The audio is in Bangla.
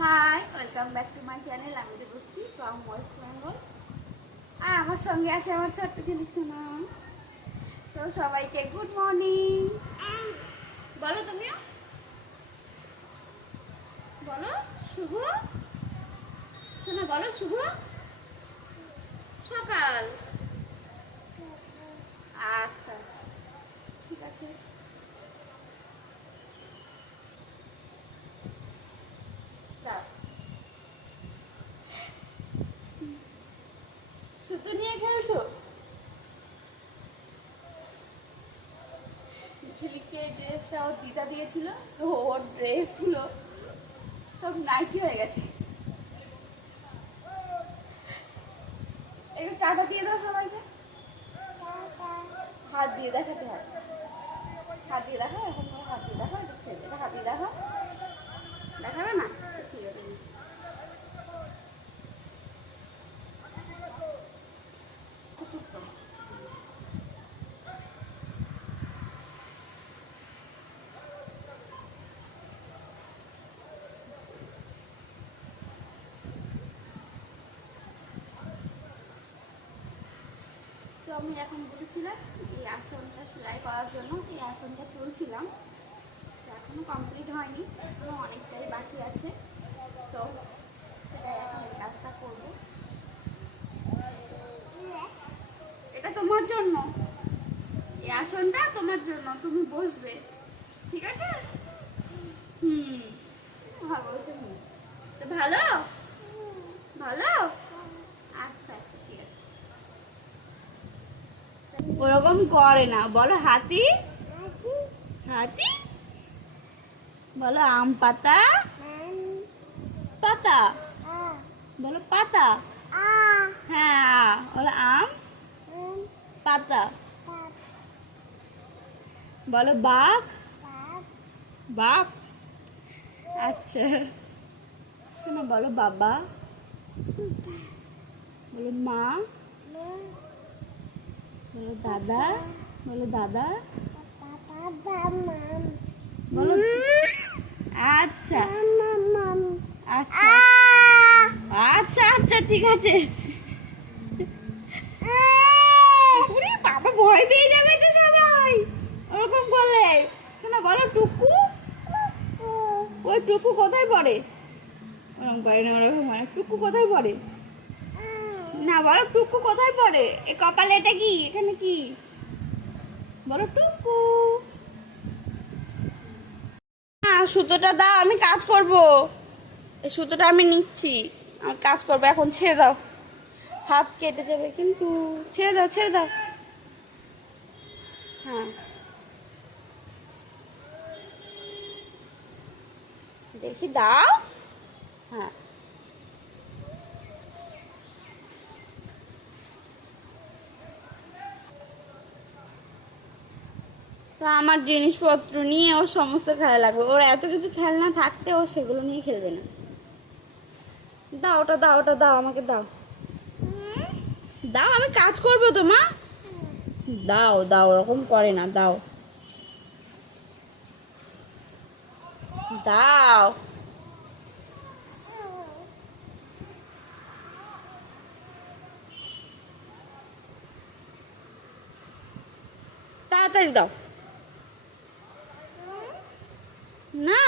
High, welcome back to my channel. আমি দেবশ্রী ফ্রম ওয়েস্ট বেঙ্গল। আর আমার সঙ্গে আছে আমার ছোট্ট ছেলে সোনা। তো সবাইকে গুড মর্নিং বলো। তুমিও বলো। শুভ সোনা বলো। শুভ সকাল। আচ্ছা আচ্ছা, ঠিক আছে। সুতো নিয়ে খেলছো? ঝিলিককে ড্রেসটা ওর দিদা দিয়েছিল, তো ওর ড্রেসগুলো সব নাইটি হয়ে গেছে। একটু টাটা দিয়ে দাও সবাইকে। হাত দিয়ে দেখাতে হয়। হাত দিয়ে দেখো, এখন হাত দিয়ে দেখো। একটু ছেলে হাত দিয়ে দেখো। দেখাবে না? ঠিক আছে। তো আমি এখন বলেছিলাম এই আসনটা সেলাই করার জন্য, এই আসনটা তুলছিলাম। এখনো কমপ্লিট হয়নি, এখনো অনেকটাই বাকি আছে। তো সেটাই এখন এই কাজটা করবো। এটা তোমার জন্য, এই আসনটা তোমার জন্য, তুমি বসবে, ঠিক আছে? ভালো বলছে। তো ভালো ভালো। আচ্ছা আচ্ছা, ঠিক আছে। ওরকম করে না, বলো হাতি। হাতি বলো। আম পাতা। পাতা বলো। পাতা। হ্যাঁ, বলো আম পাতা। বলো বাঘ। বাঘ। আচ্ছা শোনো, বলো বাবা। বলো মা। বলো দাদা। বলো দাদা। বলো। আচ্ছা আচ্ছা আচ্ছা আচ্ছা, ঠিক আছে। বাবা ভয় পেয়ে যাবে তো সবাই ওরকম বলে। শোনা, বলো টুকু। ওই টুকু কোথায় পড়ে? ওরকম করে না, ওরকম হয়। টুকু কোথায় পড়ে? না, বলো টুকু কোথায় পড়ে? এ কপালে এটা কি? এখানে কি? বলো টুকু। না, সুতোটা দাও, আমি কাজ করব। এই সুতোটা আমি নিচ্ছি, আমি কাজ করবো এখন। ছেড়ে দাও, হাত কেটে যাবে কিন্তু। ছেড়ে দাও, ছেড়ে দাও। হ্যাঁ, দেখি দাও। হ্যাঁ, তো আমার জিনিসপত্র নিয়ে ওর সমস্ত খেলা লাগবে। ওর এত কিছু খেলনা থাকতে ও সেগুলো নিয়ে খেলবে না। দাও ওটা, দাও ওটা, দাও আমাকে, দাও দাও, আমি কাজ করবো তো মা। দাও দাও, ওরকম করে না, দাও দাও। তাড়াতাড়ি দাও। না,